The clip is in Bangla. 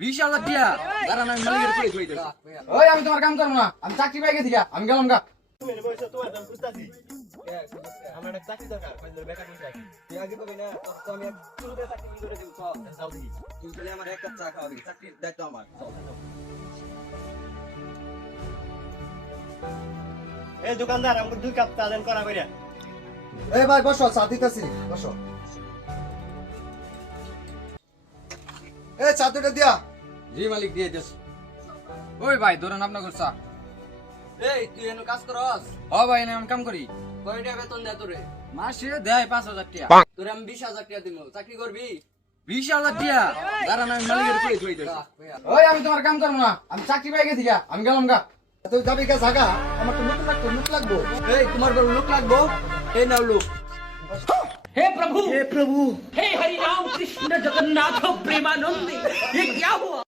বিশ হাজার টিয়া দাঁড়ান আমি মালিকের কই কই দেব ওই আমি তোমার কাম করব না। আমি চাকরি পাই গেছি গা, আমি গেলাম গা। করে দোকানদার আমাকে দুই কাপ চা দেন করা কইরা। এই ভাই বসো চা দিতেছি। বসো। এ চাতুটা দিয়া। জি মালিক দিয়ে দিস। ওই ভাই ধরেন আপনাকে চা এই তুই এনে কাজ করস? ও ভাই এনে আমি কাম করি। কয়টা বেতন দেয় তোরে? মাসে দেয় পাঁচ হাজার টাকা। তোরে আমি বিশ হাজার টাকা দিব চাকরি করবি? বিশ হাজার টাকা? দাঁড়ান আমি মালিকের করে ধুই দিস ওই আমি তোমার কাম করব না। আমি চাকরি পাই গেছি গা। আমি গেলাম গা। তুই যাবি গা জাগা আমার তো লুক লাগতো লুক লাগবো। এই তোমার কোনো লুক লাগবো? এই নাও লুক হে প্রভু। হে প্রভু। হে হরি রাম কৃষ্ণ জগন্নাথ। जगन्नाथ प्रेमानंद ये क्या हुआ